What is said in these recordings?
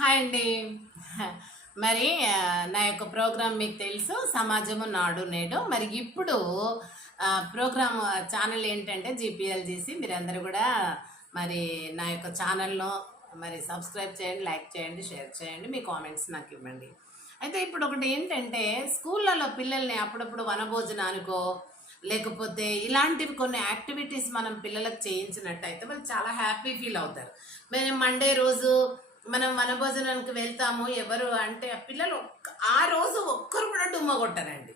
Hi అండి. మరి నా యొక్క ప్రోగ్రాం మీకు తెలుసు, సమాజము నాడు నేడు. మరి ఇప్పుడు ప్రోగ్రామ్ ఛానల్ ఏంటంటే జీపీఎల్జీసీ. మీరందరూ కూడా మరి నా యొక్క ఛానల్ను మరి సబ్స్క్రైబ్ చేయండి, లైక్ చేయండి, షేర్ చేయండి, మీ కామెంట్స్ నాకు ఇవ్వండి. అయితే ఇప్పుడు ఒకటి ఏంటంటే, స్కూళ్ళలో పిల్లల్ని అప్పుడప్పుడు వనభోజనానికో లేకపోతే ఇలాంటివి కొన్ని యాక్టివిటీస్ మనం పిల్లలకు చేయించినట్టయితే వాళ్ళు చాలా హ్యాపీ ఫీల్ అవుతారు. మేము మండే రోజు మనం వనభోజనానికి వెళ్తాము, ఎవరు అంటే ఆ పిల్లలు ఆ రోజు ఒక్కరు కూడా డుమ్మ కొట్టరండి.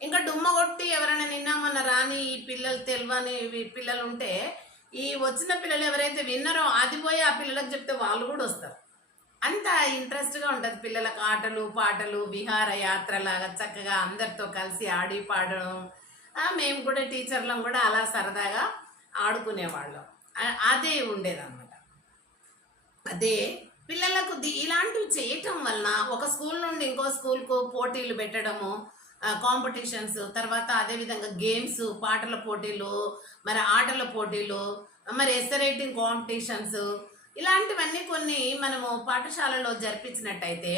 ఇంకా డుమ్మ కొట్టి ఎవరైనా నిన్నామన్న రాని ఈ పిల్లలు తెలియని పిల్లలు ఉంటే, ఈ వచ్చిన పిల్లలు ఎవరైతే విన్నారో అది పోయి ఆ పిల్లలకు చెప్తే వాళ్ళు కూడా వస్తారు. అంత ఇంట్రెస్ట్గా ఉంటుంది పిల్లలకు. ఆటలు పాటలు విహార యాత్రలాగా చక్కగా అందరితో కలిసి ఆడి పాడడం. మేము కూడా టీచర్లం కూడా అలా సరదాగా ఆడుకునేవాళ్ళం. అదే ఉండేదన్నమాట. అదే పిల్లలకు ఇలాంటివి చేయటం వలన ఒక స్కూల్ నుండి ఇంకో స్కూల్కు పోటీలు పెట్టడము, కాంపిటీషన్స్, తర్వాత అదేవిధంగా గేమ్స్, పాటల పోటీలు, మరి ఆటల పోటీలు, మరి ఎస్సే రైటింగ్ కాంపిటీషన్స్, ఇలాంటివన్నీ కొన్ని మనము పాఠశాలలో జరిపించినట్టయితే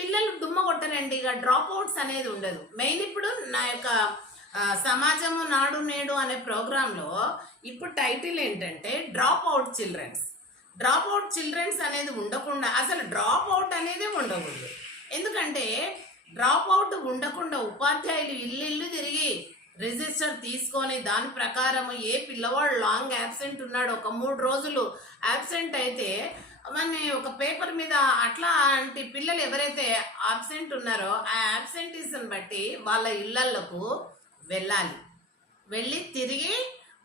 పిల్లలు దుమ్మ కొట్టరండి. ఇక డ్రాప్ అవుట్స్ అనేది ఉండదు. మెయిన్ ఇప్పుడు నా యొక్క సమాజము నాడు నేడు అనే ప్రోగ్రాంలో ఇప్పుడు టైటిల్ ఏంటంటే డ్రాప్ అవుట్ చిల్డ్రన్స్ అనేది ఉండకుండా, అసలు డ్రాప్ అవుట్ అనేది ఉండకూడదు. ఎందుకంటే డ్రాప్ అవుట్ ఉండకుండా ఉపాధ్యాయులు ఇల్లు తిరిగి రిజిస్టర్ తీసుకొని దాని ప్రకారం ఏ పిల్లవాడు లాంగ్ యాబ్సెంట్ ఉన్నాడు, ఒక 3 రోజులు యాబ్సెంట్ అయితే మన ఒక పేపర్ మీద అట్లాంటి పిల్లలు ఎవరైతే ఆబ్సెంట్ ఉన్నారో ఆ యాబ్సెంటీస్ని బట్టి వాళ్ళ ఇళ్లకు వెళ్ళి తిరిగి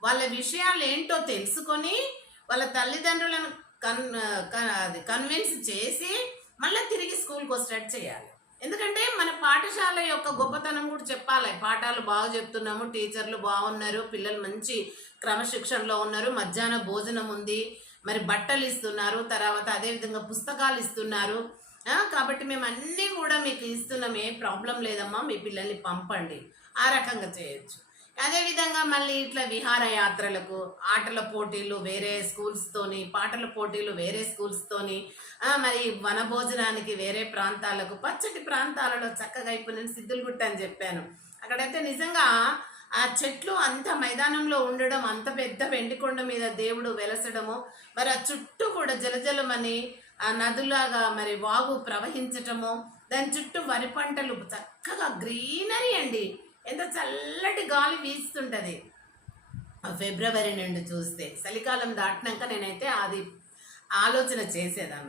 వాళ్ళ విషయాలు ఏంటో తెలుసుకొని వాళ్ళ తల్లిదండ్రులను కన్విన్స్ చేసి మళ్ళీ తిరిగి స్కూల్కి స్టార్ట్ చేయాలి. ఎందుకంటే మన పాఠశాల యొక్క గొప్పతనం కూడా చెప్పాలి. పాఠాలు బాగా చెప్తున్నాము, టీచర్లు బాగున్నారు, పిల్లలు మంచి క్రమశిక్షణలో ఉన్నారు, మధ్యాహ్న భోజనం ఉంది, మరి బట్టలు ఇస్తున్నారు, తర్వాత అదేవిధంగా పుస్తకాలు ఇస్తున్నారు. కాబట్టి మేము అన్నీ కూడా మీకు ఇస్తున్నాం, ఏ ప్రాబ్లం లేదమ్మా, మీ పిల్లల్ని పంపండి, ఆ రకంగా చేయొచ్చు. అదేవిధంగా మళ్ళీ ఇట్లా విహారయాత్రలకు, ఆటల పోటీలు వేరే స్కూల్స్తోని, పాటల పోటీలు వేరే స్కూల్స్తోని, మరి వనభోజనానికి వేరే ప్రాంతాలకు, పచ్చటి ప్రాంతాలలో చక్కగా ఇప్పుడు నేను సిద్ధులగుట్ట అని చెప్పాను. అక్కడైతే నిజంగా ఆ చెట్లు అంత మైదానంలో ఉండడం, అంత పెద్ద వెండికొండ మీద దేవుడు వెలసడము, మరి ఆ చుట్టూ కూడా జలజలమని ఆ నదులాగా మరి వాగు ప్రవహించటము, దాని చుట్టూ వరి పంటలు చక్కగా గ్రీనరీ అండి. ఎంత చల్లటి గాలి వీస్తుంటది ఫిబ్రవరి నుండి చూస్తే. చలికాలం దాటినాక నేనైతే అది ఆలోచన చేసేదాన్ని.